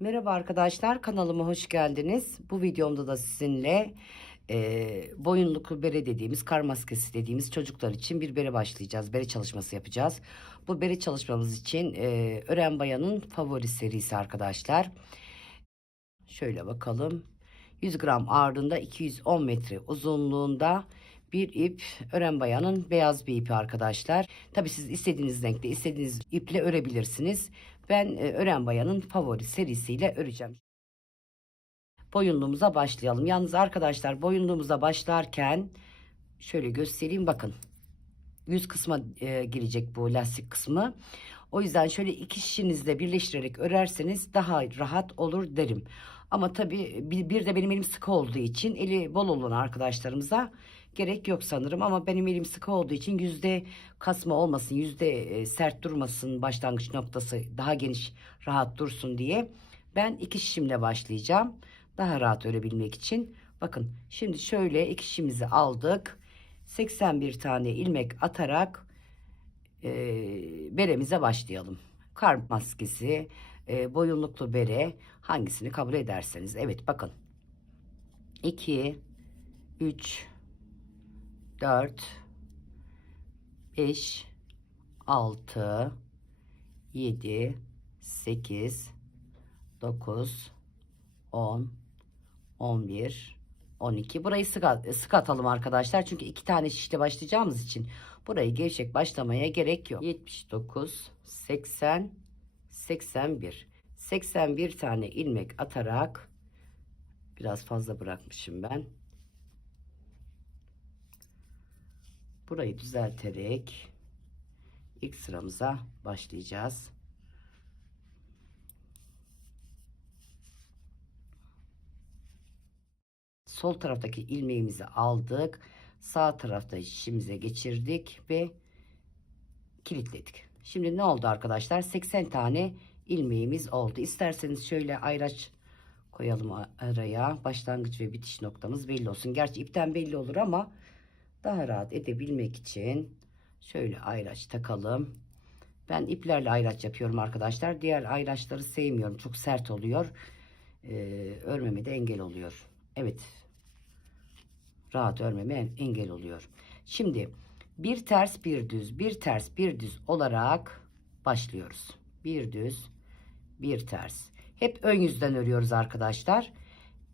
Merhaba arkadaşlar, kanalıma hoş geldiniz. Bu videomda da sizinle boyunluklu bere dediğimiz, kar maskesi dediğimiz çocuklar için bir bere başlayacağız. Bere çalışması yapacağız. Bu bere çalışmamız için Ören Bayan'ın favori serisi arkadaşlar. Şöyle bakalım. 100 gram ağırlığında, 210 metre uzunluğunda bir ip. Ören Bayan'ın beyaz bir ipi arkadaşlar. Tabi siz istediğiniz renkte, istediğiniz iple örebilirsiniz. Ben Ören Bayan'ın favori serisiyle öreceğim. Boyunluğumuza başlayalım. Yalnız arkadaşlar, boyunluğumuza başlarken şöyle göstereyim, bakın. Yüz kısma girecek bu lastik kısmı. O yüzden şöyle iki şişinizle birleştirerek örerseniz daha rahat olur derim. Ama tabii bir de benim elim sıkı olduğu için, eli bol olan arkadaşlarımıza gerek yok sanırım. Ama benim elim sıkı olduğu için yüzde kasma olmasın, yüzde sert durmasın, başlangıç noktası daha geniş, rahat dursun diye ben iki şişimle başlayacağım. Daha rahat örebilmek için. Bakın şimdi şöyle iki şişimizi aldık. 81 tane ilmek atarak beremize başlayalım. Kar maskesi, boyunluklu bere, hangisini kabul ederseniz. Evet, bakın. 2, 3, 4, 5, 6, 7, 8, 9, 10, 11, 12. Burayı sık atalım arkadaşlar. Çünkü iki tane şişle başlayacağımız için burayı gevşek başlamaya gerek yok. 79, 80, 81. 81 tane ilmek atarak, biraz fazla bırakmışım ben. Burayı düzelterek ilk sıramıza başlayacağız. Sol taraftaki ilmeğimizi aldık. Sağ tarafta şişimize geçirdik ve kilitledik. Şimdi ne oldu arkadaşlar? 80 tane ilmeğimiz oldu. İsterseniz şöyle ayraç koyalım araya. Başlangıç ve bitiş noktamız belli olsun. Gerçi ipten belli olur ama daha rahat edebilmek için şöyle ayraç takalım. Ben iplerle ayraç yapıyorum arkadaşlar. Diğer ayraçları sevmiyorum. Çok sert oluyor. Örmeme de engel oluyor. Evet. Rahat örmeme engel oluyor. Şimdi bir ters bir düz, bir ters bir düz olarak başlıyoruz. Bir düz, bir ters. Hep ön yüzden örüyoruz arkadaşlar.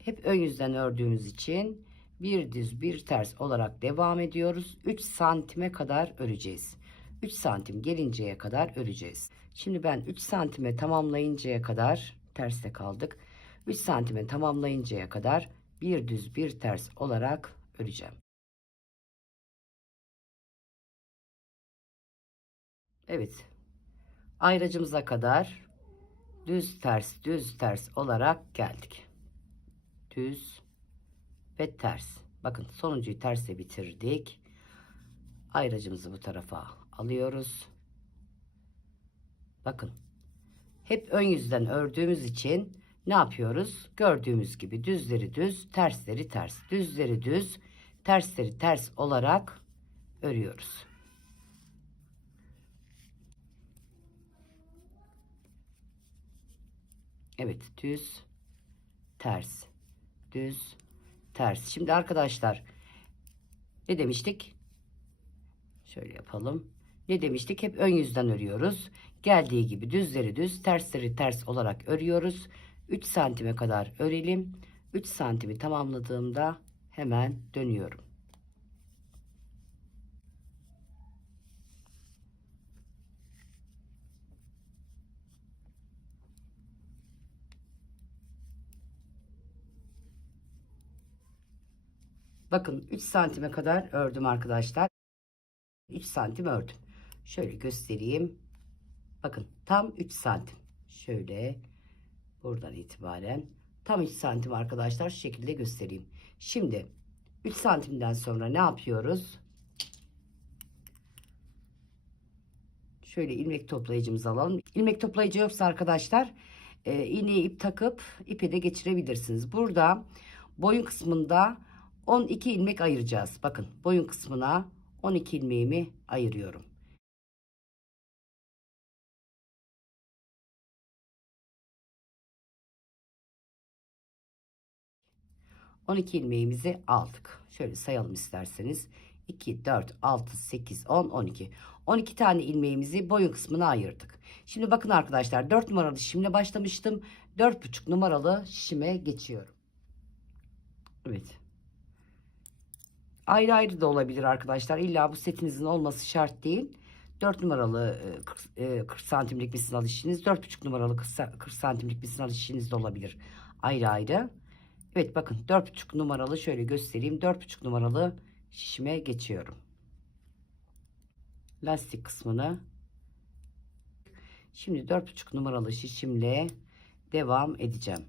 Hep ön yüzden ördüğümüz için bir düz bir ters olarak devam ediyoruz. 3 santime kadar öreceğiz. 3 santim gelinceye kadar öreceğiz. Şimdi ben 3 santime tamamlayıncaya kadar, terste kaldık. 3 santime tamamlayıncaya kadar bir düz bir ters olarak öreceğim. Evet, ayracımıza kadar düz ters düz ters olarak geldik. Düz ve ters. Bakın sonuncuyu tersle bitirdik. Ayracımızı bu tarafa alıyoruz. Bakın hep ön yüzden ördüğümüz için ne yapıyoruz? Gördüğümüz gibi düzleri düz, tersleri ters, düzleri düz, tersleri ters olarak örüyoruz. Evet, düz, ters, düz, ters. Şimdi arkadaşlar ne demiştik? Şöyle yapalım. Ne demiştik? Hep ön yüzden örüyoruz. Geldiği gibi düzleri düz, tersleri ters olarak örüyoruz. 3 santime kadar örelim. 3 santimi tamamladığımda hemen dönüyorum. Bakın 3 santime kadar ördüm arkadaşlar. 3 santim ördüm. Şöyle göstereyim. Bakın tam 3 santim. Şöyle buradan itibaren tam 3 santim arkadaşlar, şu şekilde göstereyim. Şimdi 3 santimden sonra ne yapıyoruz? Şöyle ilmek toplayıcımızı alalım. İlmek toplayıcı yoksa arkadaşlar iğneye ip takıp ipe de geçirebilirsiniz. Burada boyun kısmında 12 ilmek ayıracağız. Bakın boyun kısmına 12 ilmeğimi ayırıyorum. 12 ilmeğimizi aldık. Şöyle sayalım isterseniz. 2, 4, 6, 8, 10, 12. 12 tane ilmeğimizi boyun kısmına ayırdık. Şimdi bakın arkadaşlar, 4 numaralı şişimle başlamıştım. 4,5 numaralı şişime geçiyorum. Evet. Ayrı ayrı da olabilir arkadaşlar. İlla bu setinizin olması şart değil. 4 numaralı 40 santimlik bir sınav işiniz, 4,5 numaralı 40 santimlik bir sınav işiniz de olabilir. Ayrı ayrı. Evet bakın, 4,5 numaralı şöyle göstereyim. 4,5 numaralı şişime geçiyorum. Lastik kısmını. Şimdi 4,5 numaralı şişimle devam edeceğim.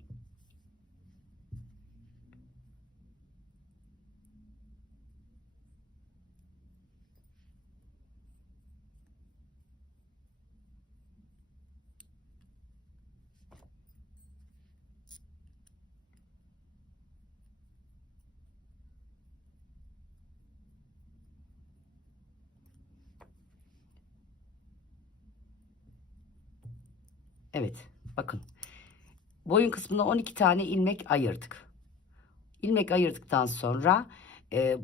Evet bakın, boyun kısmına 12 tane ilmek ayırdık. İlmek ayırdıktan sonra e,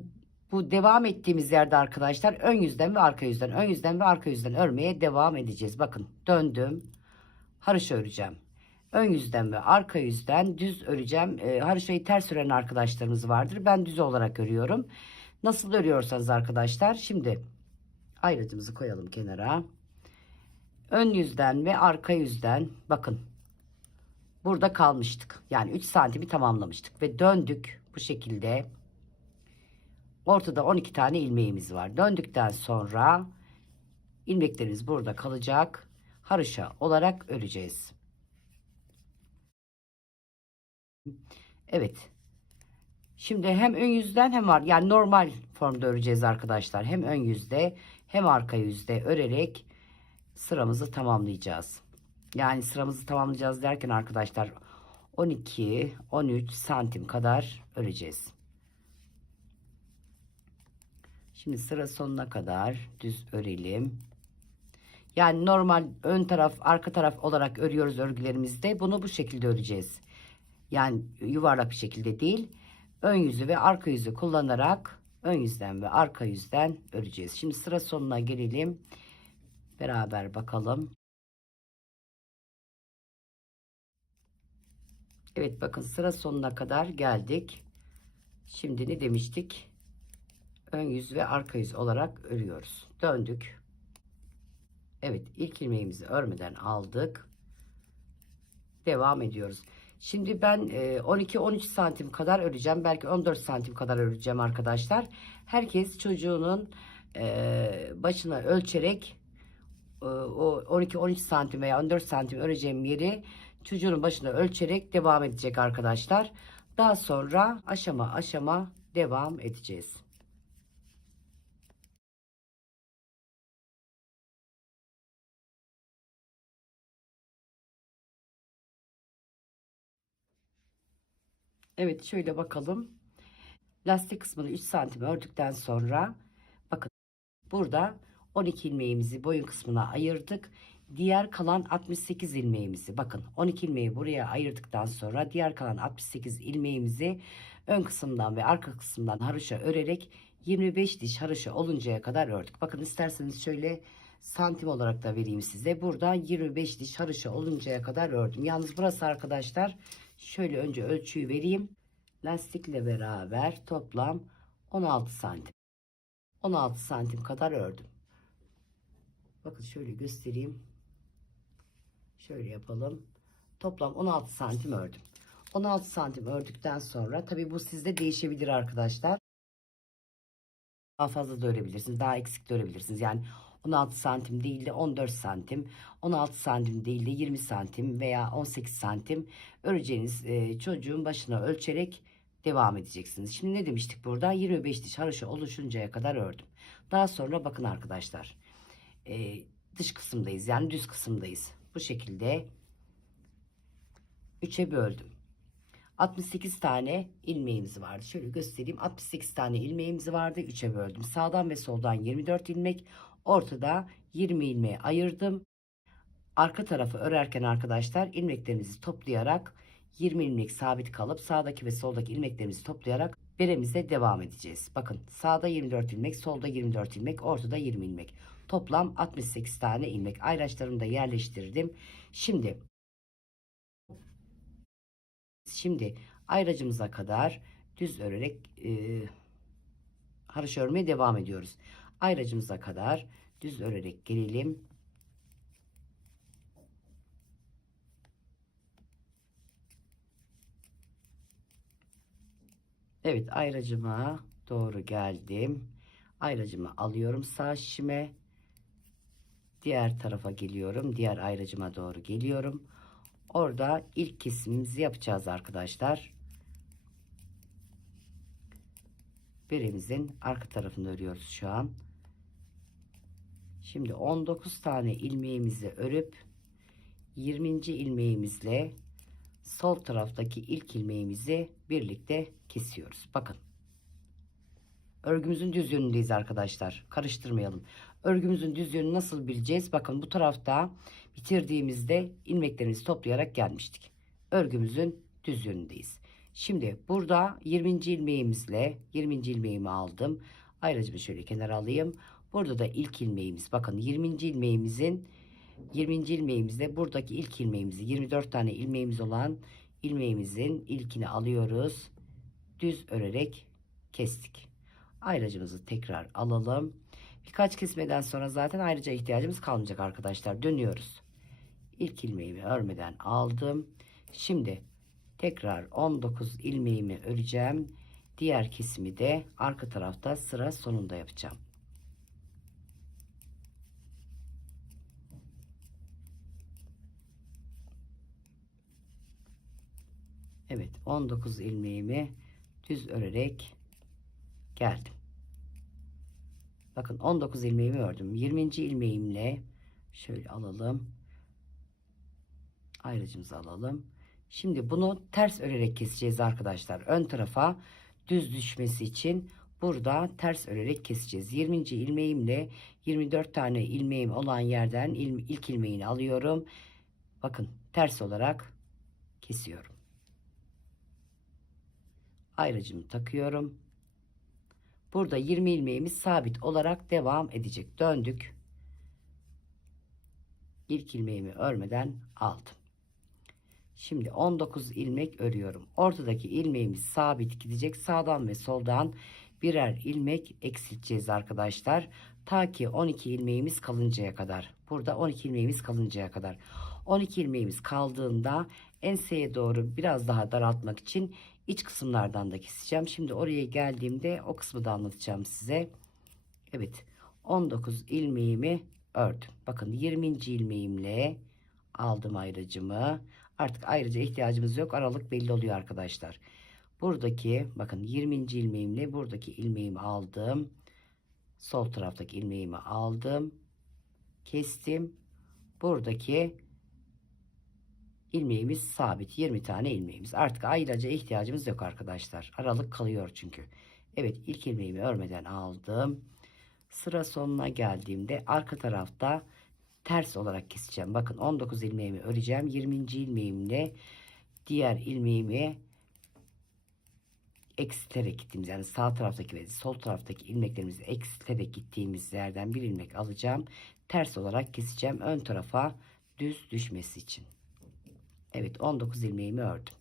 bu devam ettiğimiz yerde arkadaşlar ön yüzden ve arka yüzden, ön yüzden ve arka yüzden örmeye devam edeceğiz. Bakın döndüm, haroşa öreceğim. Ön yüzden ve arka yüzden düz öreceğim. Haroşayı ters ören arkadaşlarımız vardır. Ben düz olarak örüyorum. Nasıl örüyorsanız arkadaşlar, şimdi ayrıtımızı koyalım kenara. Ön yüzden ve arka yüzden bakın, burada kalmıştık. Yani 3 santimi tamamlamıştık ve döndük bu şekilde. Ortada 12 tane ilmeğimiz var. Döndükten sonra ilmeklerimiz burada kalacak. Haroşa olarak öreceğiz. Evet. Şimdi hem ön yüzden hem var, yani normal formda öreceğiz arkadaşlar. Hem ön yüzde hem arka yüzde örerek sıramızı tamamlayacağız. Yani sıramızı tamamlayacağız derken arkadaşlar 12-13 santim kadar öreceğiz. Şimdi sıra sonuna kadar düz örelim. Yani normal ön taraf arka taraf olarak örüyoruz örgülerimizde. Bunu bu şekilde öreceğiz. Yani yuvarlak bir şekilde değil. Ön yüzü ve arka yüzü kullanarak ön yüzden ve arka yüzden öreceğiz. Şimdi sıra sonuna gelelim. Beraber bakalım. Evet bakın, sıra sonuna kadar geldik. Şimdi ne demiştik? Ön yüz ve arka yüz olarak örüyoruz. Döndük. Evet, ilk ilmeğimizi örmeden aldık. Devam ediyoruz. Şimdi ben 12-13 santim kadar öreceğim. Belki 14 santim kadar öreceğim arkadaşlar. Herkes çocuğunun başına ölçerek o 12-13 santim veya 14 santim öreceğim yeri çocuğun başına ölçerek devam edecek arkadaşlar. Daha sonra aşama aşama devam edeceğiz. Evet şöyle bakalım. Lastik kısmını 3 santim ördükten sonra bakın, burada 12 ilmeğimizi boyun kısmına ayırdık. Diğer kalan 68 ilmeğimizi, bakın 12 ilmeği buraya ayırdıktan sonra diğer kalan 68 ilmeğimizi ön kısımdan ve arka kısımdan haroşa örerek 25 diş haroşa oluncaya kadar ördük. Bakın isterseniz şöyle santim olarak da vereyim size. Burada 25 diş haroşa oluncaya kadar ördüm. Yalnız burası arkadaşlar, şöyle önce ölçüyü vereyim. Lastikle beraber toplam 16 santim. 16 santim kadar ördüm. Bakın şöyle göstereyim. Şöyle yapalım. Toplam 16 santim ördüm. 16 santim ördükten sonra tabi bu sizde değişebilir arkadaşlar. Daha fazla da örebilirsiniz. Daha eksik de örebilirsiniz. Yani 16 santim değil de 14 santim. 16 santim değil de 20 santim veya 18 santim öreceğiniz çocuğun başına ölçerek devam edeceksiniz. Şimdi ne demiştik burada? 25 diş haroşa oluşuncaya kadar ördüm. Daha sonra bakın arkadaşlar. Dış kısımdayız. Yani düz kısımdayız. Bu şekilde 3'e böldüm. 68 tane ilmeğimiz vardı. Şöyle göstereyim. 68 tane ilmeğimiz vardı. 3'e böldüm. Sağdan ve soldan 24 ilmek. Ortada 20 ilmeği ayırdım. Arka tarafı örerken arkadaşlar ilmeklerinizi toplayarak 20 ilmek sabit kalıp sağdaki ve soldaki ilmeklerimizi toplayarak beremize devam edeceğiz. Bakın sağda 24 ilmek, solda 24 ilmek, ortada 20 ilmek. Toplam 68 tane ilmek. Ayraçlarımı da yerleştirdim. Şimdi ayracımıza kadar düz örerek haroşa örmeye devam ediyoruz. Ayracımıza kadar düz örerek gelelim. Evet, ayracıma doğru geldim. Ayracımı alıyorum sağ şişime. Diğer tarafa geliyorum. Diğer ayracıma doğru geliyorum. Orada ilk kesimimizi yapacağız arkadaşlar. Biremizin arka tarafını örüyoruz şu an. Şimdi 19 tane ilmeğimizi örüp 20. ilmeğimizle sol taraftaki ilk ilmeğimizi birlikte kesiyoruz. Bakın. Örgümüzün düz yönündeyiz arkadaşlar. Karıştırmayalım. Örgümüzün düz yönünü nasıl bileceğiz? Bakın bu tarafta bitirdiğimizde ilmeklerimizi toplayarak gelmiştik. Örgümüzün düz yönündeyiz. Şimdi burada 20. ilmeğimizle 20. ilmeğimi aldım. Ayrıca şöyle kenara alayım. Burada da ilk ilmeğimiz. Bakın 20. ilmeğimizle buradaki ilk ilmeğimizi 24 tane ilmeğimiz olan ilmeğimizin ilkini alıyoruz. Düz örerek kestik. Ayracımızı tekrar alalım. Birkaç kesmeden sonra zaten ayrıca ihtiyacımız kalmayacak arkadaşlar. Dönüyoruz. İlk ilmeğimi örmeden aldım. Şimdi tekrar 19 ilmeğimi öreceğim. Diğer kesimi de arka tarafta sıra sonunda yapacağım. Evet, 19 ilmeğimi düz örerek geldim. Bakın 19 ilmeğimi ördüm. 20. ilmeğimle şöyle alalım. Ayracımızı alalım. Şimdi bunu ters örerek keseceğiz arkadaşlar. Ön tarafa düz düşmesi için burada ters örerek keseceğiz. 20. ilmeğimle 24 tane ilmeğim olan yerden ilk ilmeğini alıyorum. Bakın ters olarak kesiyorum. Ayracımı takıyorum. Burada 20 ilmeğimiz sabit olarak devam edecek. Döndük. İlk ilmeğimi örmeden aldım. Şimdi 19 ilmek örüyorum. Ortadaki ilmeğimiz sabit gidecek. Sağdan ve soldan birer ilmek eksilteceğiz arkadaşlar. Ta ki 12 ilmeğimiz kalıncaya kadar. Burada 12 ilmeğimiz kalıncaya kadar. 12 ilmeğimiz kaldığında enseye doğru biraz daha daraltmak için iç kısımlardan da keseceğim. Şimdi oraya geldiğimde o kısmı da anlatacağım size. Evet, 19 ilmeğimi ördüm. Bakın 20. ilmeğimle aldım ayracımı. Artık ayrıca ihtiyacımız yok. Aralık belli oluyor arkadaşlar. Buradaki bakın 20. ilmeğimle buradaki ilmeğimi aldım. Sol taraftaki ilmeğimi aldım. Kestim. Buradaki ilmeğimiz sabit. 20 tane ilmeğimiz. Artık ayrıca ihtiyacımız yok arkadaşlar. Aralık kalıyor çünkü. Evet, ilk ilmeğimi örmeden aldım. Sıra sonuna geldiğimde arka tarafta ters olarak keseceğim. Bakın 19 ilmeğimi öreceğim. 20. ilmeğimle diğer ilmeğimi eksilterek gittiğimiz, yani sağ taraftaki ve sol taraftaki ilmeklerimizi eksilterek gittiğimiz yerden bir ilmek alacağım. Ters olarak keseceğim. Ön tarafa düz düşmesi için. Evet, 19 ilmeğimi ördüm.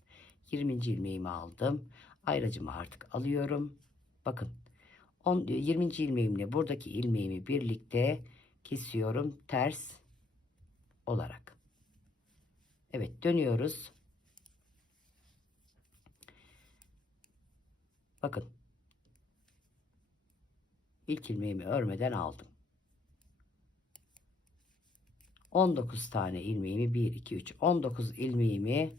20. ilmeğimi aldım. Ayracımı artık alıyorum. Bakın 20. ilmeğimle buradaki ilmeğimi birlikte kesiyorum ters olarak. Evet, dönüyoruz. Bakın ilk ilmeğimi örmeden aldım. 19 tane ilmeğimi 1 2 3 19 ilmeğimi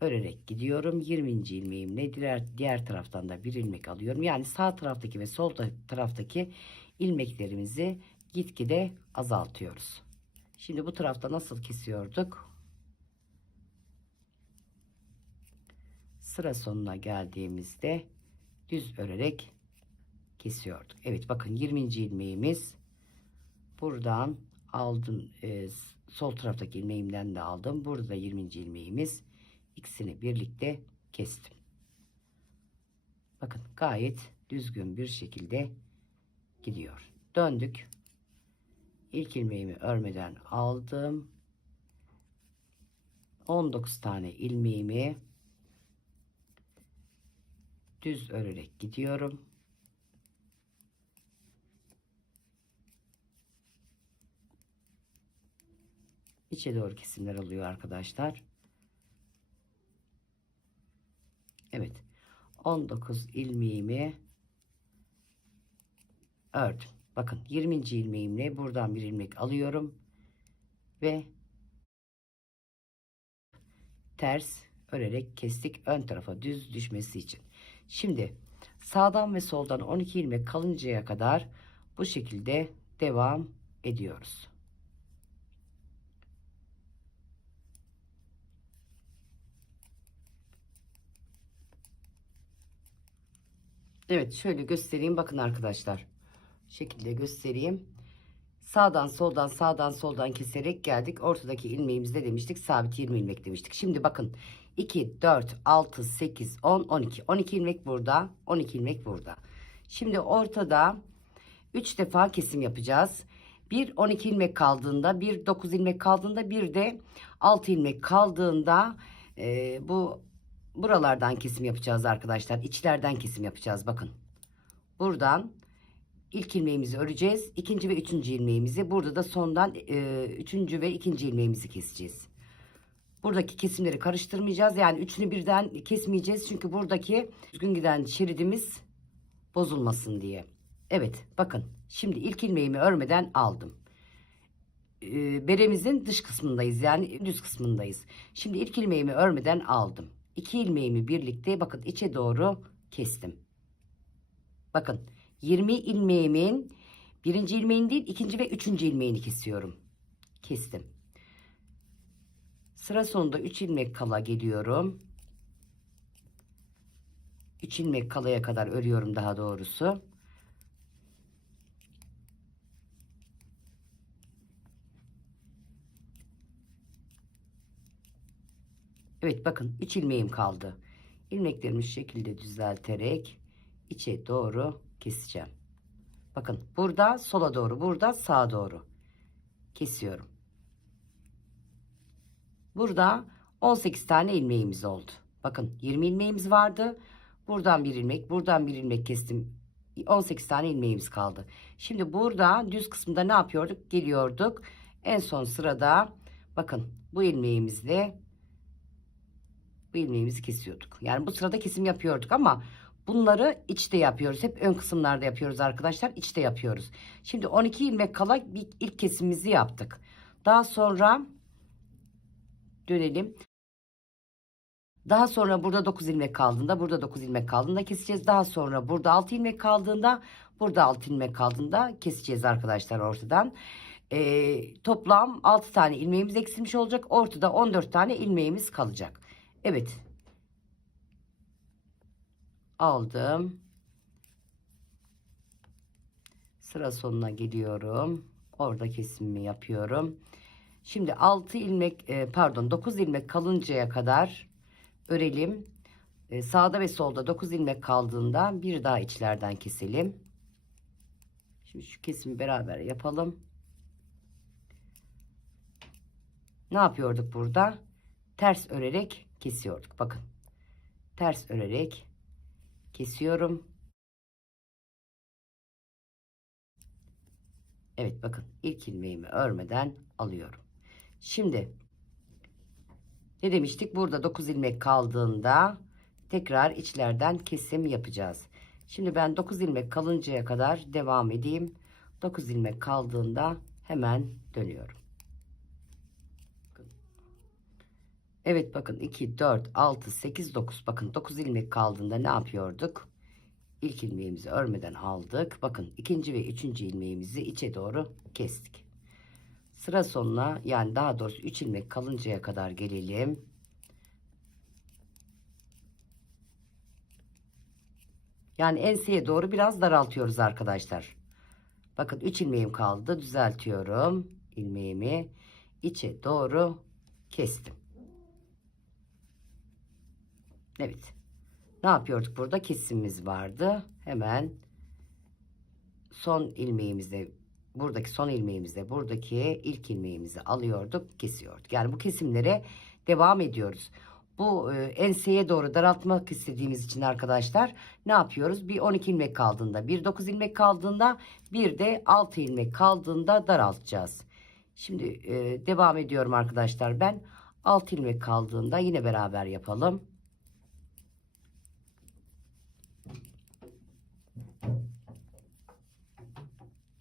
örerek gidiyorum. 20. ilmeğimle diğer taraftan da bir ilmek alıyorum. Yani sağ taraftaki ve sol taraftaki ilmeklerimizi gitgide azaltıyoruz. Şimdi bu tarafta nasıl kesiyorduk? Sıra sonuna geldiğimizde düz örerek kesiyorduk. Evet, bakın 20. ilmeğimiz buradan aldım. Sol taraftaki ilmeğimden de aldım. Burada 20. ilmeğimiz ikisini birlikte kestim. Bakın gayet düzgün bir şekilde gidiyor. Döndük. İlk ilmeğimi örmeden aldım. 19 tane ilmeğimi düz örerek gidiyorum. İçe doğru kesimler oluyor arkadaşlar. Evet. 19 ilmeğimi ördüm. Bakın 20. ilmeğimle buradan bir ilmek alıyorum ve ters örerek kestik, ön tarafa düz düşmesi için. Şimdi sağdan ve soldan 12 ilmek kalıncaya kadar bu şekilde devam ediyoruz. Evet, şöyle göstereyim, bakın arkadaşlar. Şu şekilde göstereyim. Sağdan soldan sağdan soldan keserek geldik. Ortadaki ilmeğimizde demiştik sabit 20 ilmek demiştik. Şimdi bakın 2, 4, 6, 8, 10, 12. 12 ilmek burada, 12 ilmek burada. Şimdi ortada 3 defa kesim yapacağız. Bir 12 ilmek kaldığında, bir 9 ilmek kaldığında, bir de 6 ilmek kaldığında buralardan kesim yapacağız arkadaşlar. İçlerden kesim yapacağız. Bakın. Buradan İlk ilmeğimizi öreceğiz. İkinci ve üçüncü ilmeğimizi. Burada da sondan üçüncü ve ikinci ilmeğimizi keseceğiz. Buradaki kesimleri karıştırmayacağız. Yani üçünü birden kesmeyeceğiz. Çünkü buradaki düzgün giden şeridimiz bozulmasın diye. Evet, bakın. Şimdi ilk ilmeğimi örmeden aldım. Beremizin dış kısmındayız. Yani düz kısmındayız. Şimdi ilk ilmeğimi örmeden aldım. İki ilmeğimi birlikte bakın içe doğru kestim. Bakın. 20 ilmeğimin birinci ilmeğini değil, ikinci ve üçüncü ilmeğini kesiyorum. Kestim. Sıra sonunda 3 ilmek kala geliyorum. 3 ilmek kalaya kadar örüyorum daha doğrusu. Evet, bakın 3 ilmeğim kaldı. İlmeklerimi şu şekilde düzelterek içe doğru keseceğim. Bakın burada sola doğru, burada sağa doğru kesiyorum. Burada 18 tane ilmeğimiz oldu. Bakın 20 ilmeğimiz vardı. Buradan bir ilmek, buradan bir ilmek kestim. 18 tane ilmeğimiz kaldı. Şimdi burada düz kısmında ne yapıyorduk? Geliyorduk. En son sırada bakın bu ilmeğimizle bu ilmeğimizi kesiyorduk. Yani bu sırada kesim yapıyorduk ama bunları içte yapıyoruz. Hep ön kısımlarda yapıyoruz arkadaşlar. İçte yapıyoruz. Şimdi 12 ilmek kala bir ilk kesimimizi yaptık. Daha sonra dönelim. Daha sonra burada 9 ilmek kaldığında, burada 9 ilmek kaldığında keseceğiz. Daha sonra burada 6 ilmek kaldığında, burada 6 ilmek kaldığında keseceğiz arkadaşlar ortadan. Toplam 6 tane ilmeğimiz eksilmiş olacak. Ortada 14 tane ilmeğimiz kalacak. Evet. Aldım. Sıra sonuna geliyorum. Orada kesimimi yapıyorum. Şimdi 6 ilmek pardon 9 ilmek kalıncaya kadar örelim. Sağda ve solda 9 ilmek kaldığında bir daha içlerden keselim. Şimdi şu kesimi beraber yapalım. Ne yapıyorduk burada? Ters örerek kesiyorduk. Bakın. Ters örerek kesiyorum. Evet, bakın ilk ilmeğimi örmeden alıyorum. Şimdi ne demiştik? Burada 9 ilmek kaldığında tekrar içlerden kesim yapacağız. Şimdi ben 9 ilmek kalıncaya kadar devam edeyim. 9 ilmek kaldığında hemen dönüyorum. Evet, bakın 2, 4, 6, 8, 9. Bakın 9 ilmek kaldığında ne yapıyorduk? İlk ilmeğimizi örmeden aldık. Bakın ikinci ve üçüncü ilmeğimizi içe doğru kestik. Sıra sonuna, yani daha doğrusu 3 ilmek kalıncaya kadar gelelim. Yani enseye doğru biraz daraltıyoruz arkadaşlar. Bakın 3 ilmeğim kaldı. Düzeltiyorum. İlmeğimi içe doğru kestim. Evet. Ne yapıyorduk burada? Kesimimiz vardı. Hemen son ilmeğimizde, buradaki son ilmeğimizde buradaki ilk ilmeğimizi alıyorduk, kesiyorduk. Yani bu kesimlere devam ediyoruz. Bu enseye doğru daraltmak istediğimiz için arkadaşlar ne yapıyoruz? Bir 12 ilmek kaldığında, bir 9 ilmek kaldığında, bir de 6 ilmek kaldığında daraltacağız. Şimdi devam ediyorum arkadaşlar. Ben 6 ilmek kaldığında yine beraber yapalım.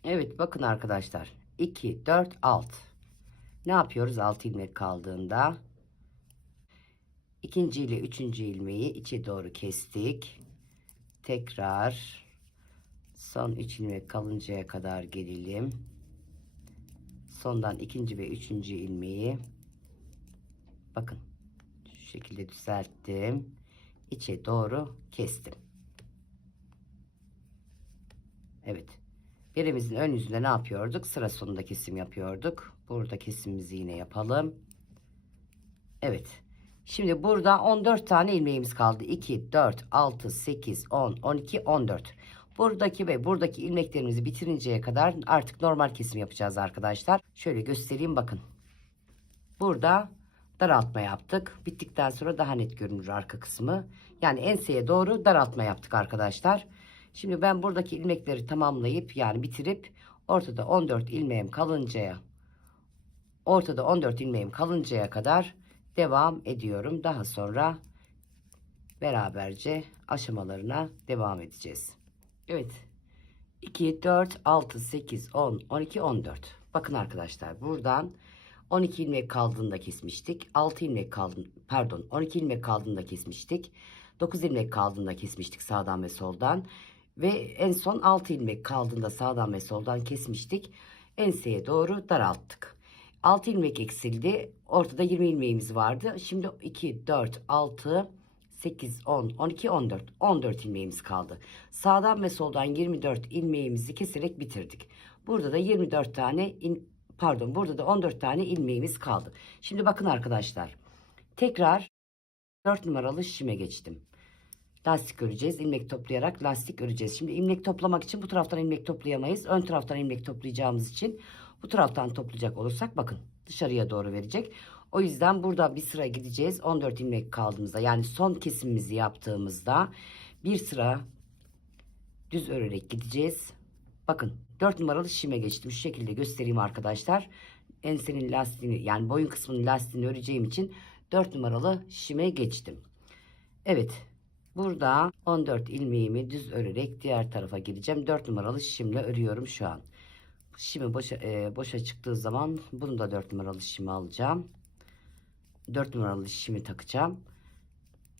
Evet, bakın arkadaşlar. 2, 4, 6. Ne yapıyoruz? 6 ilmek kaldığında ikinci ile üçüncü ilmeği içe doğru kestik. Tekrar son 3 ilmek kalıncaya kadar gelelim. Sondan ikinci ve üçüncü ilmeği bakın şu şekilde düzelttim. İçe doğru kestim. Evet. Birimizin ön yüzünde ne yapıyorduk? Sıra sonunda kesim yapıyorduk. Burada kesimimizi yine yapalım. Evet. Şimdi burada 14 tane ilmeğimiz kaldı. 2, 4, 6, 8, 10, 12, 14. Buradaki ve buradaki ilmeklerimizi bitirinceye kadar artık normal kesim yapacağız arkadaşlar. Şöyle göstereyim, bakın. Burada daraltma yaptık. Bittikten sonra daha net görünür arka kısmı. Yani enseye doğru daraltma yaptık arkadaşlar. Şimdi ben buradaki ilmekleri tamamlayıp yani bitirip ortada 14 ilmeğim kalıncaya ortada 14 ilmeğim kalıncaya kadar devam ediyorum. Daha sonra beraberce aşamalarına devam edeceğiz. Evet. 2, 4, 6, 8, 10, 12, 14. Bakın arkadaşlar, buradan 12 ilmek kaldığında kesmiştik. 6 ilmek kaldı, pardon, 12 ilmek kaldığında kesmiştik. 9 ilmek kaldığında kesmiştik sağdan ve soldan. Ve en son 6 ilmek kaldığında sağdan ve soldan kesmiştik. Enseye doğru daralttık. 6 ilmek eksildi. Ortada 20 ilmeğimiz vardı. Şimdi 2, 4, 6, 8, 10, 12, 14. 14 ilmeğimiz kaldı. Sağdan ve soldan 24 ilmeğimizi keserek bitirdik. Burada da 24 tane pardon, burada da 14 tane ilmeğimiz kaldı. Şimdi bakın arkadaşlar. Tekrar 4 numaralı şişime geçtim. Lastik öreceğiz. İlmek toplayarak lastik öreceğiz. Şimdi ilmek toplamak için bu taraftan ilmek toplayamayız. Ön taraftan ilmek toplayacağımız için bu taraftan toplayacak olursak bakın dışarıya doğru verecek. O yüzden burada bir sıra gideceğiz. 14 ilmek kaldığımızda yani son kesimimizi yaptığımızda bir sıra düz örerek gideceğiz. Bakın 4 numaralı şişime geçtim. Şu şekilde göstereyim arkadaşlar. Ensenin lastiğini yani boyun kısmının lastiğini öreceğim için 4 numaralı şişime geçtim. Evet. Burada 14 ilmeğimi düz örerek diğer tarafa gideceğim. 4 numaralı şişimle örüyorum şu an. Şişimi boşa çıktığı zaman bunu da 4 numaralı şişime alacağım. 4 numaralı şişimi takacağım.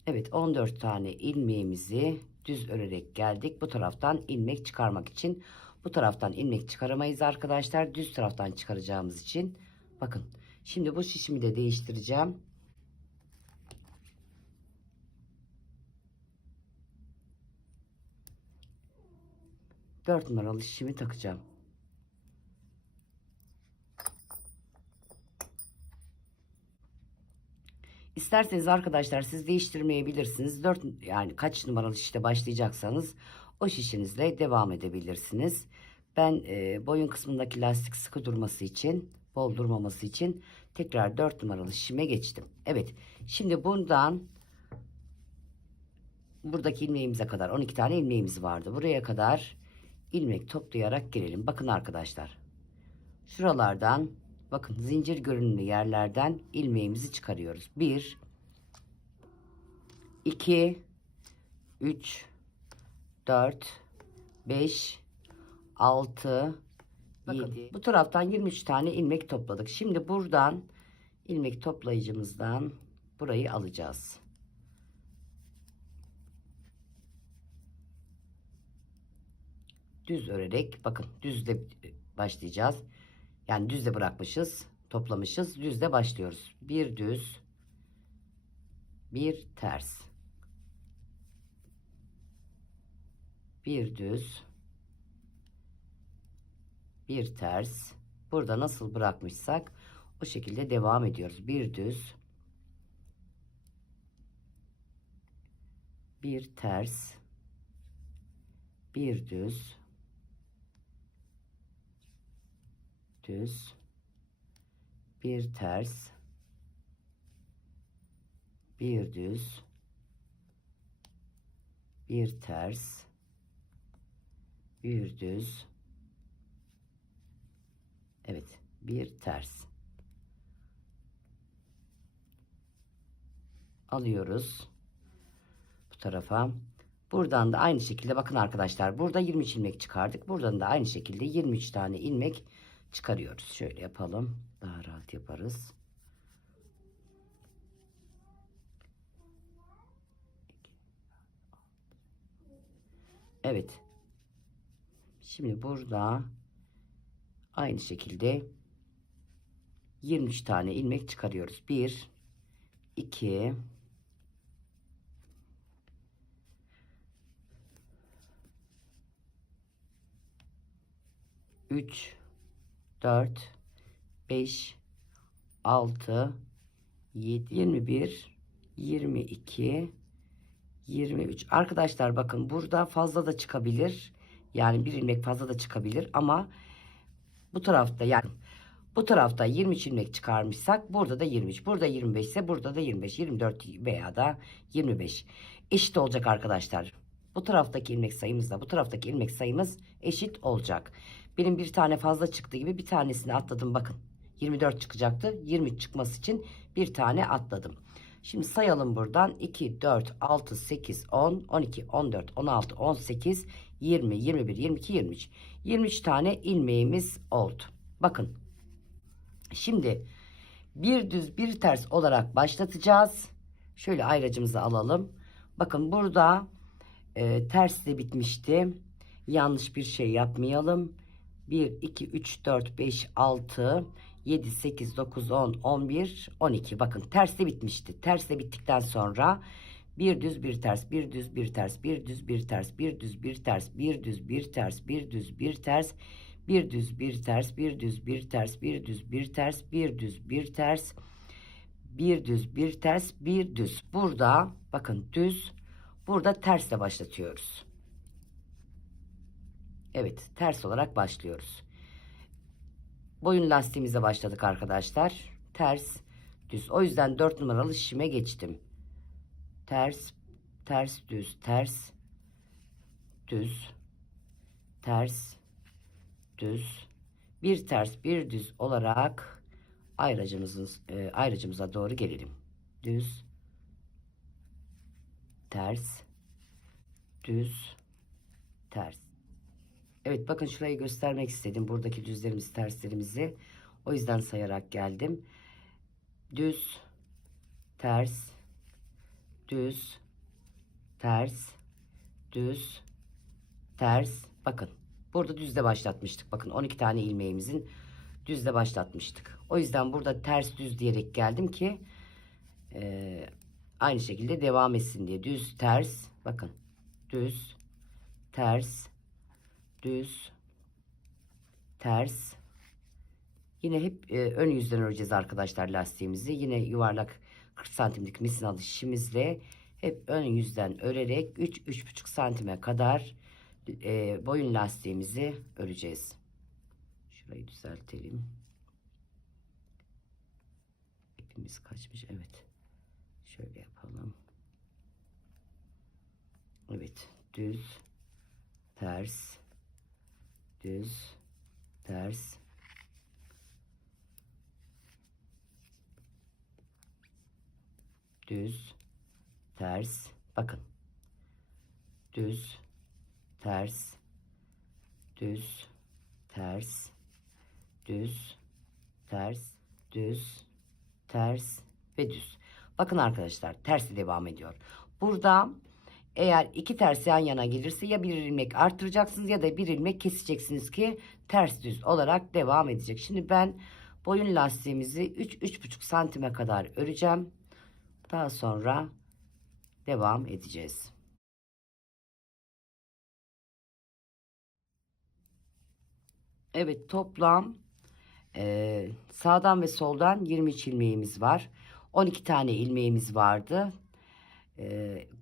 Evet, 14 tane ilmeğimizi düz örerek geldik. Bu taraftan ilmek çıkarmak için. Bu taraftan ilmek çıkaramayız arkadaşlar. Düz taraftan çıkaracağımız için. Bakın. Şimdi bu şişimi de değiştireceğim. 4 numaralı şişimi takacağım. İsterseniz arkadaşlar siz değiştirmeyebilirsiniz. 4 yani kaç numaralı şişte başlayacaksanız o şişinizle devam edebilirsiniz. Ben boyun kısmındaki lastik sıkı durması için, bol durmaması için tekrar 4 numaralı şişime geçtim. Evet. Şimdi bundan buradaki ilmeğimize kadar 12 tane ilmeğimiz vardı. Buraya kadar ilmek toplayarak girelim. Bakın arkadaşlar. Şuralardan bakın zincir görünümlü yerlerden ilmeğimizi çıkarıyoruz. 1 2 3 4 5 6 7. Bu taraftan 23 tane ilmek topladık. Şimdi buradan ilmek toplayıcımızdan burayı alacağız. Düz örerek bakın düzle başlayacağız. Yani düzle bırakmışız, toplamışız, düzle başlıyoruz. Bir düz, bir ters. Bir düz, bir ters. Burada nasıl bırakmışsak o şekilde devam ediyoruz. Bir düz, bir ters, bir düz, düz, bir ters, bir düz, bir ters, bir düz, evet, bir ters alıyoruz bu tarafa. Buradan da aynı şekilde bakın arkadaşlar, burada 23 ilmek çıkardık. Buradan da aynı şekilde 23 tane ilmek çıkarıyoruz. Şöyle yapalım, daha rahat yaparız. Evet, şimdi burada aynı şekilde 23 tane ilmek çıkarıyoruz. 1 2 3 4 5 6 7 21 22 23. Arkadaşlar bakın, burada fazla da çıkabilir. Yani bir ilmek fazla da çıkabilir ama bu tarafta, yani bu tarafta 23 ilmek çıkarmışsak burada da 23. Burada 25 ise burada da 25, 24 veya da 25. Eşit olacak arkadaşlar. Bu taraftaki ilmek sayımızla bu taraftaki ilmek sayımız eşit olacak. Benim bir tane fazla çıktı gibi bir tanesini atladım bakın. 24 çıkacaktı. 23 çıkması için bir tane atladım. Şimdi sayalım buradan. 2, 4, 6, 8, 10, 12, 14, 16, 18, 20, 21, 22, 23. 23 tane ilmeğimiz oldu. Bakın. Şimdi bir düz bir ters olarak başlatacağız. Şöyle ayracımızı alalım. Bakın burada tersle bitmişti. Yanlış bir şey yapmayalım. 1, 2, 3, 4, 5, 6, 7, 8, 9, 10, 11, 12. Bakın tersle bitmişti. Tersle bittikten sonra bir düz bir ters, bir düz bir ters, bir düz bir ters, bir düz bir ters, bir düz bir ters, bir düz bir ters, bir düz bir ters, bir düz bir ters, bir düz bir ters, bir düz bir ters, bir düz bir ters, bir düz. Burada bakın düz, burada tersle başlatıyoruz. Evet, ters olarak başlıyoruz. Boyun lastiğimize başladık arkadaşlar. Ters, düz. O yüzden 4 numaralı şişime geçtim. Ters, ters, düz, ters, düz, ters, düz, bir ters, bir düz olarak ayracımıza doğru gelelim. Düz, ters, düz, ters. Evet, bakın şurayı göstermek istedim. Buradaki düzlerimizi, terslerimizi. O yüzden sayarak geldim. Düz, ters, düz, ters, düz, ters. Bakın burada düzle başlatmıştık. Bakın 12 tane ilmeğimizin düzle başlatmıştık. O yüzden burada ters düz diyerek geldim ki aynı şekilde devam etsin diye. Düz, ters. Bakın düz, ters, düz, ters. Yine hep ön yüzden öreceğiz arkadaşlar lastiğimizi. Yine yuvarlak 40 santimlik misinalı şişimizle hep ön yüzden örerek 3-3,5 santime kadar boyun lastiğimizi öreceğiz. Şurayı düzeltelim. İpimiz kaçmış. Evet. Şöyle yapalım. Evet. Düz, ters, düz, ters, düz, ters. Bakın. Düz, ters, düz, ters, düz, ters, düz, ters ve düz. Bakın arkadaşlar, tersi devam ediyor. Burada eğer iki ters yan yana gelirse ya bir ilmek artıracaksınız ya da bir ilmek keseceksiniz ki ters düz olarak devam edecek. Şimdi ben boyun lastiğimizi 3-3,5 santime kadar öreceğim. Daha sonra devam edeceğiz. Evet, toplam sağdan ve soldan 23 ilmeğimiz var. 12 tane ilmeğimiz vardı.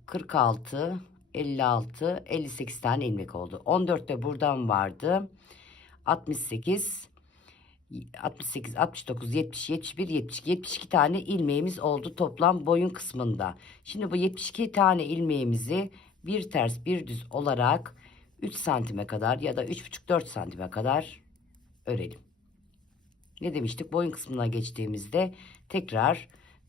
46, 56, 58 tane ilmek oldu. 14 de buradan vardı. 68, 68, 69, 70, 71, 72, 72 tane ilmeğimiz oldu toplam boyun kısmında. Şimdi bu 72 tane ilmeğimizi bir ters bir düz olarak 3 santime kadar ya da 3,5-4 santime kadar örelim. Ne demiştik? Boyun kısmına geçtiğimizde tekrar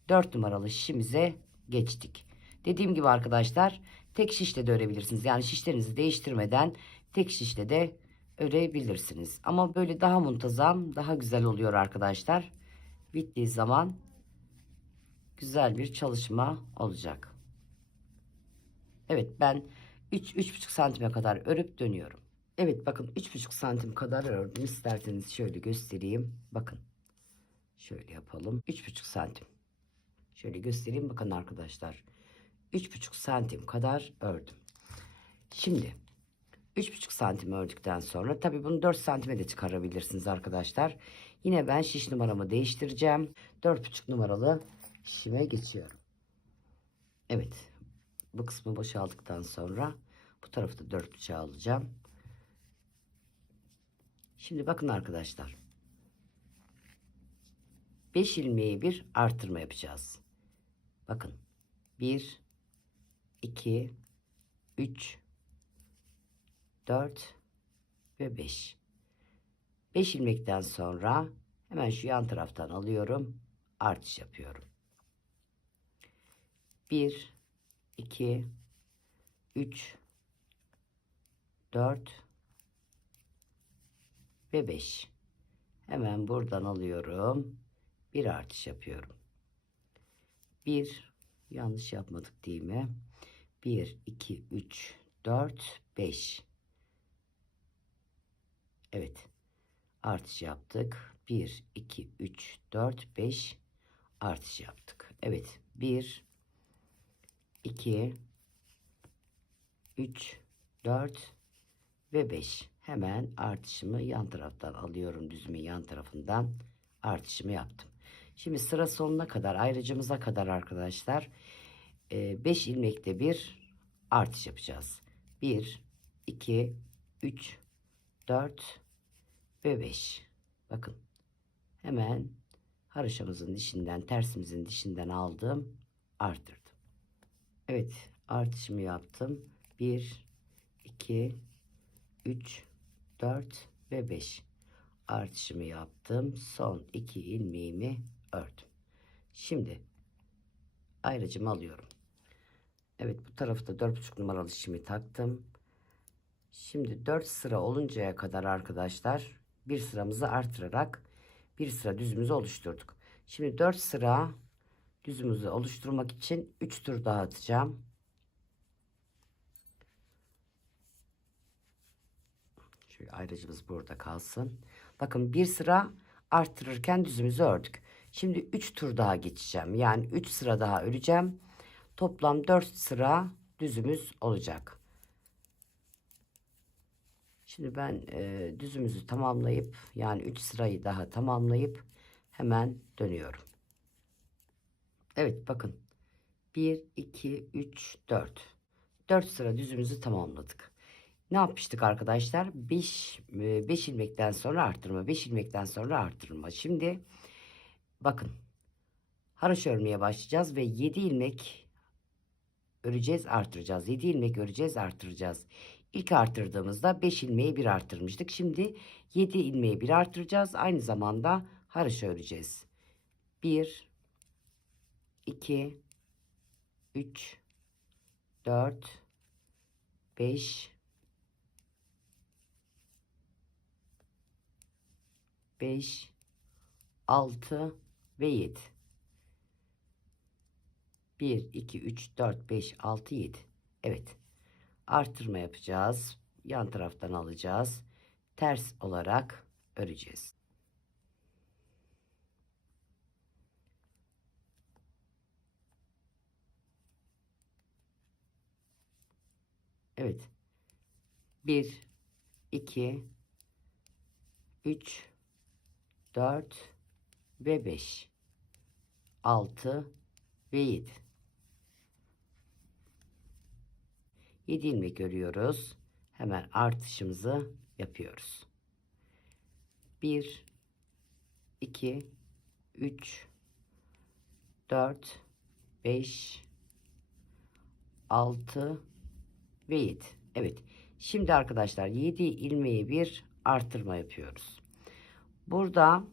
4 numaralı şişimize geçtik. Dediğim gibi arkadaşlar, tek şişle de örebilirsiniz. Yani şişlerinizi değiştirmeden tek şişle de örebilirsiniz. Ama böyle daha muntazam, daha güzel oluyor arkadaşlar. Bittiği zaman güzel bir çalışma olacak. Evet, ben 3-3,5 santime kadar örüp dönüyorum. Evet, bakın 3,5 santim kadar ördüm. İsterseniz şöyle göstereyim. Bakın. Şöyle yapalım. 3,5 santim. Şöyle göstereyim, bakın arkadaşlar. 3,5 santim kadar ördüm. Şimdi 3,5 santim ördükten sonra tabii bunu 4 santime de çıkarabilirsiniz arkadaşlar. Yine ben şiş numaramı değiştireceğim. 4,5 numaralı şişime geçiyorum. Evet. Bu kısmı boşalttıktan sonra bu tarafı da 4,5'a alacağım. Şimdi bakın arkadaşlar. 5 ilmeği bir artırma yapacağız. Bakın. 1, 2, 3, 4 ve 5. 5 ilmekten sonra hemen şu yan taraftan alıyorum. Artış yapıyorum. 1, 2, 3, 4 ve 5. Hemen buradan alıyorum. Bir artış yapıyorum. 1, yanlış yapmadık değil mi? 1, 2, 3, 4, 5. Evet. Artış yaptık. 1, 2, 3, 4, 5 artış yaptık. Evet. 1, 2, 3, 4 ve 5. Hemen artışımı yan taraftan alıyorum. Düzümün yan tarafından artışımı yaptım. Şimdi sıra sonuna kadar, ayrıcımıza kadar arkadaşlar 5 ilmekte bir artış yapacağız. 1, 2, 3, 4 ve 5. Bakın. Hemen haroşamızın dişinden, tersimizin dişinden aldım, arttırdım. Evet, artışımı yaptım. 1, 2, 3, 4 ve 5. Artışımı yaptım. Son 2 ilmeğimi ördüm. Şimdi ayrıcımı alıyorum. Evet, bu tarafta 4,5 numaralı şişimi taktım. Şimdi 4 sıra oluncaya kadar arkadaşlar bir sıramızı artırarak bir sıra düzümüzü oluşturduk. Şimdi 4 sıra düzümüzü oluşturmak için 3 tur daha atacağım. Şöyle ayrıcımız burada kalsın. Bakın bir sıra arttırırken düzümüzü ördük. Şimdi 3 tur daha geçeceğim. Yani 3 sıra daha öreceğim. Toplam 4 sıra düzümüz olacak. Şimdi ben düzümüzü tamamlayıp yani 3 sırayı daha tamamlayıp hemen dönüyorum. Evet, bakın. 1, 2, 3, 4. 4 sıra düzümüzü tamamladık. Ne yapmıştık arkadaşlar? 5 ilmekten sonra arttırma, 5 ilmekten sonra arttırma. Şimdi bakın, haroşa örmeye başlayacağız ve 7 ilmek öreceğiz, artıracağız. 7 ilmek öreceğiz, artıracağız. İlk artırdığımızda 5 ilmeği bir artırmıştık. Şimdi 7 ilmeği bir artıracağız. Aynı zamanda haroşa öreceğiz. 1, 2, 3, 4, 5, 5, 6 ve 7. 1, 2, 3, 4, 5, 6, 7. Evet. Artırma yapacağız. Yan taraftan alacağız. Ters olarak öreceğiz. Evet. 1, 2, 3, 4 ve 5. 6 ve 7. 7 ilmek örüyoruz. Hemen artışımızı yapıyoruz. 1 2 3 4 5 6 ve 7. Evet. Şimdi arkadaşlar 7 ilmeği bir artırma yapıyoruz. Burada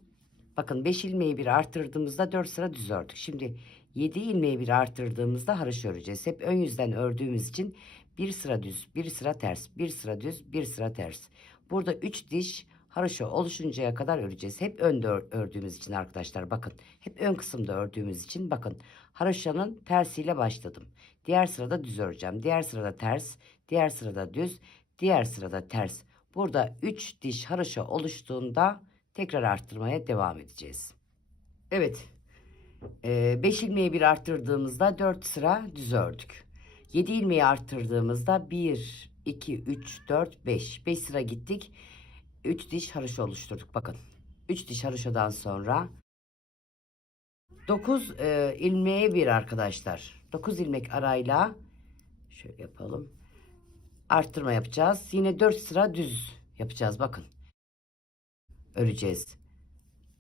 bakın 5 ilmeği bir artırdığımızda 4 sıra düz ördük. Şimdi 7 ilmeği bir artırdığımızda haroşa öreceğiz. Hep ön yüzden ördüğümüz için bir sıra düz, bir sıra ters, bir sıra düz, bir sıra ters. Burada 3 diş haroşa oluşuncaya kadar öreceğiz. Hep önde ördüğümüz için arkadaşlar bakın. Hep ön kısımda ördüğümüz için bakın. Haroşanın tersiyle başladım. Diğer sırada düz öreceğim. Diğer sırada ters, diğer sırada düz, diğer sırada ters. Burada 3 diş haroşa oluştuğunda tekrar arttırmaya devam edeceğiz. Evet. 5 ilmeği bir arttırdığımızda 4 sıra düz ördük. 7 ilmeği arttırdığımızda 1, 2, 3, 4, 5. 5 sıra gittik. 3 diş haroşa oluşturduk. Bakın. 3 diş haroşadan sonra 9 ilmeğe bir arkadaşlar. 9 ilmek arayla şöyle yapalım. Arttırma yapacağız. Yine 4 sıra düz yapacağız. Bakın. Öreceğiz.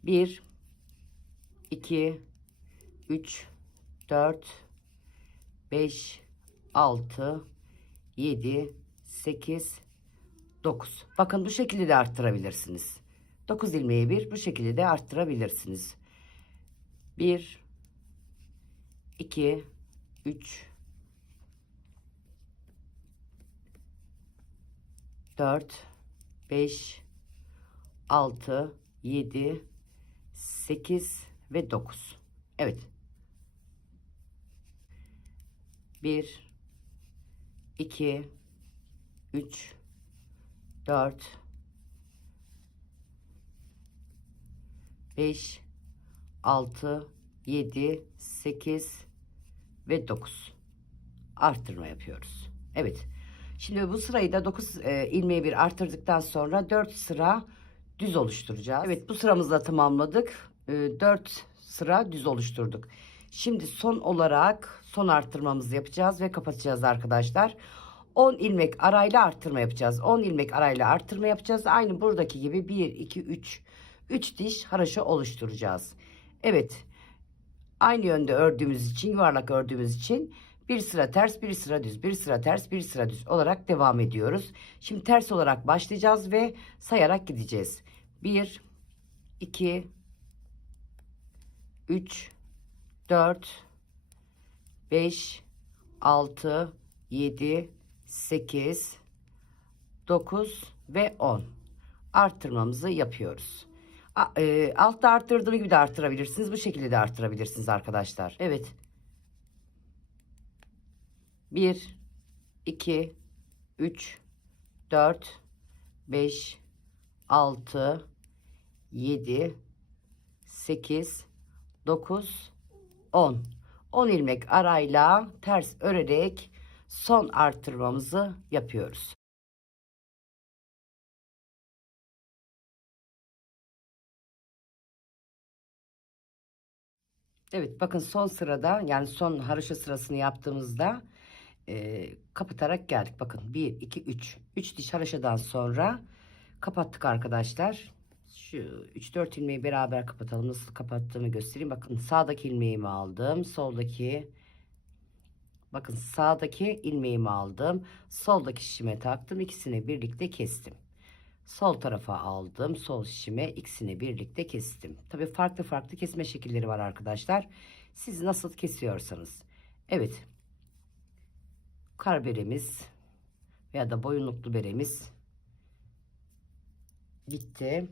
1 2 3 4 5 6 7 8 9. Bakın bu şekilde de arttırabilirsiniz. 9 ilmeği bir bu şekilde de arttırabilirsiniz. 1 2 3 4 5 6 7 8 ve 9. Evet. 1 2 3 4 5 6 7 8 ve 9 arttırma yapıyoruz. Evet. Şimdi bu sırayı da 9 ilmeği bir arttırdıktan sonra 4 sıra düz oluşturacağız. Evet, bu sıramızı da tamamladık. 4 sıra düz oluşturduk. Şimdi son olarak son arttırmamızı yapacağız ve kapatacağız arkadaşlar. 10 ilmek arayla arttırma yapacağız. 10 ilmek arayla arttırma yapacağız. Aynı buradaki gibi 1 2 3 diş haroşa oluşturacağız. Evet. Aynı yönde ördüğümüz için, yuvarlak ördüğümüz için bir sıra ters, bir sıra düz, bir sıra ters, bir sıra düz olarak devam ediyoruz. Şimdi ters olarak başlayacağız ve sayarak gideceğiz. 1 2 3 4 5 6 7 8 9 ve 10 arttırmamızı yapıyoruz. Altta arttırdığım gibi de arttırabilirsiniz. Bu şekilde de arttırabilirsiniz arkadaşlar. Evet. 1 2 3 4 5 6 7 8 9 10. 10 ilmek arayla ters örerek son arttırmamızı yapıyoruz. Evet, bakın son sırada, yani son haroşa sırasını yaptığımızda kapatarak geldik. Bakın 1 2 3 diş haroşadan sonra kapattık arkadaşlar. Şu 3-4 ilmeği beraber kapatalım. Nasıl kapattığımı göstereyim. Bakın sağdaki ilmeğimi aldım. Bakın sağdaki ilmeğimi aldım. Soldaki şişime taktım. İkisini birlikte kestim. Sol tarafa aldım. Sol şişime ikisini birlikte kestim. Tabii farklı farklı kesme şekilleri var arkadaşlar. Siz nasıl kesiyorsanız. Evet. Kar beremiz veya da boyunluklu beremiz bitti.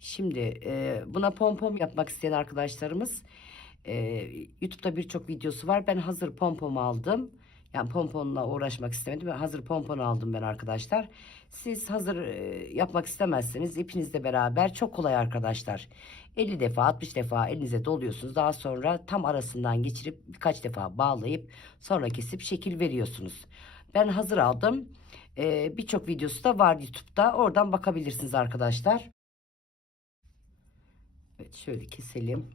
Şimdi buna pompon yapmak isteyen arkadaşlarımız, YouTube'da birçok videosu var. Ben hazır pompon aldım. Yani pomponla uğraşmak istemedim. Hazır pompon aldım ben arkadaşlar. Siz hazır yapmak istemezseniz ipinizle beraber çok kolay arkadaşlar. 50 defa 60 defa elinize doluyorsunuz. Daha sonra tam arasından geçirip birkaç defa bağlayıp sonra kesip şekil veriyorsunuz. Ben hazır aldım. Birçok videosu da var YouTube'da. Oradan bakabilirsiniz arkadaşlar. Evet, şöyle keselim.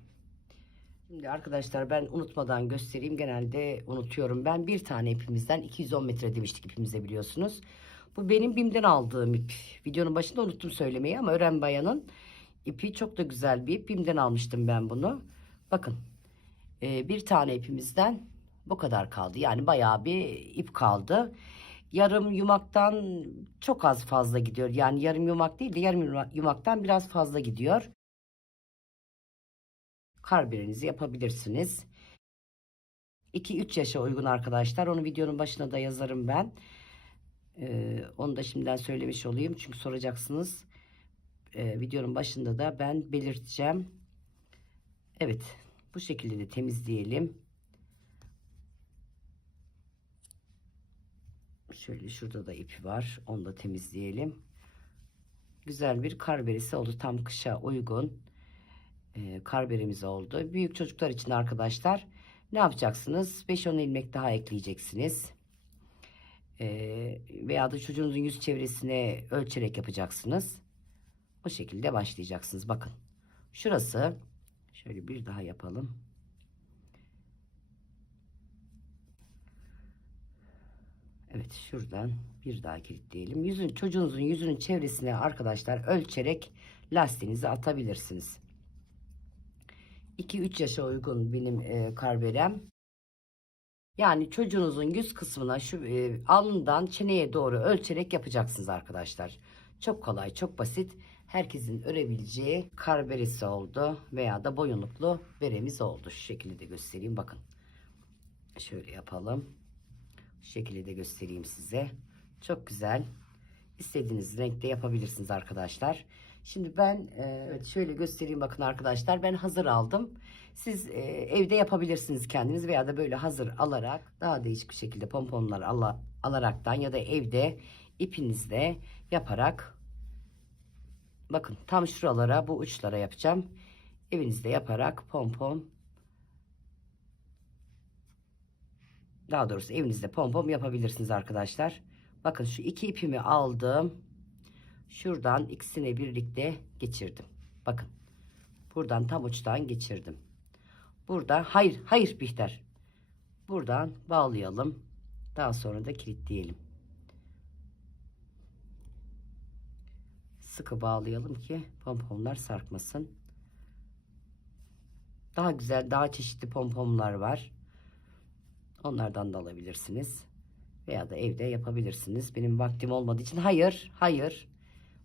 Şimdi arkadaşlar ben unutmadan göstereyim. Genelde unutuyorum. Ben bir tane ipimizden 210 metre demiştik ipimize, biliyorsunuz. Bu benim BİM'den aldığım ip. Videonun başında unuttum söylemeyi ama Ören Bayan'ın ipi çok da güzel bir ip. BİM'den almıştım ben bunu. Bakın bir tane ipimizden bu kadar kaldı. Yani bayağı bir ip kaldı. Yarım yumaktan çok az fazla gidiyor. Yani yarım yumak değil de yarım yumaktan biraz fazla gidiyor. Karbirenizi yapabilirsiniz. 2-3 yaşa uygun arkadaşlar. Onu videonun başına da yazarım ben. Onu da şimdiden söylemiş olayım. Çünkü soracaksınız. Videonun başında da ben belirteceğim. Evet. Bu şekilde de temizleyelim. Şöyle şurada da ipi var. Onu da temizleyelim. Güzel bir kar beresi oldu. Tam kışa uygun kar beremiz oldu. Büyük çocuklar için arkadaşlar ne yapacaksınız? 5-10 ilmek daha ekleyeceksiniz. Veya da çocuğunuzun yüz çevresine ölçerek yapacaksınız. O şekilde başlayacaksınız. Bakın şurası, şöyle bir daha yapalım. Evet, şuradan bir daha kilitleyelim. Çocuğunuzun yüzünün çevresine arkadaşlar ölçerek lastiğinizi atabilirsiniz. 2-3 yaşa uygun benim kar berem. Yani çocuğunuzun yüz kısmına şu alnından çeneye doğru ölçerek yapacaksınız arkadaşlar. Çok kolay, çok basit. Herkesin örebileceği kar beresi oldu veya da boyunluklu beremiz oldu. Şu şekilde de göstereyim. Bakın. Şöyle yapalım. Şu şekilde de göstereyim size. Çok güzel. İstediğiniz renkte yapabilirsiniz arkadaşlar. Şimdi ben evet şöyle göstereyim, bakın arkadaşlar, ben hazır aldım. Siz evde yapabilirsiniz kendiniz veya da böyle hazır alarak daha değişik bir şekilde pomponlar alaraktan ya da evde ipinizle yaparak, bakın tam şuralara, bu uçlara yapacağım. Evinizde yaparak pompon, daha doğrusu evinizde pompon yapabilirsiniz arkadaşlar. Bakın şu iki ipimi aldım. Şuradan ikisini birlikte geçirdim. Bakın. Buradan tam uçtan geçirdim. Burada hayır Bihter. Buradan bağlayalım. Daha sonra da kilitleyelim. Sıkı bağlayalım ki pomponlar sarkmasın. Daha güzel, daha çeşitli pomponlar var. Onlardan da alabilirsiniz. Veya da evde yapabilirsiniz. Benim vaktim olmadığı için hayır.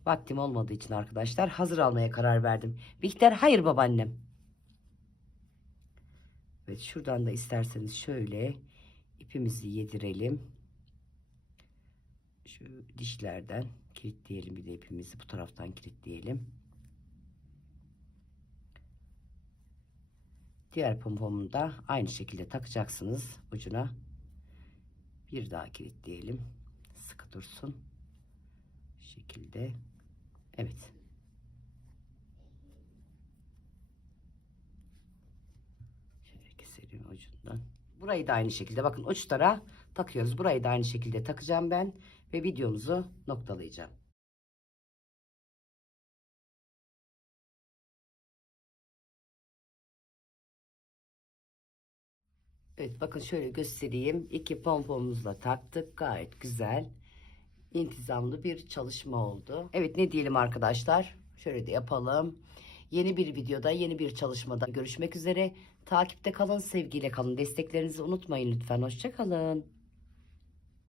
Vaktim olmadığı için arkadaşlar hazır almaya karar verdim. Bihter hayır babaannem. Evet, şuradan da isterseniz şöyle ipimizi yedirelim. Şu dişlerden kilitleyelim, bir de ipimizi bu taraftan kilitleyelim. Diğer pompomu da aynı şekilde takacaksınız ucuna. Bir daha kilitleyelim. Sıkı dursun. Şu şekilde. Evet. Şöyle keselim ucundan. Burayı da aynı şekilde, bakın uçlara takıyoruz. Burayı da aynı şekilde takacağım ben ve videomuzu noktalayacağım. Evet, bakın şöyle göstereyim. İki pomponumuzla taktık. Gayet güzel, intizamlı bir çalışma oldu. Evet, ne diyelim arkadaşlar? Şöyle de yapalım. Yeni bir videoda, yeni bir çalışmada görüşmek üzere. Takipte kalın, sevgiyle kalın. Desteklerinizi unutmayın lütfen. Hoşça kalın.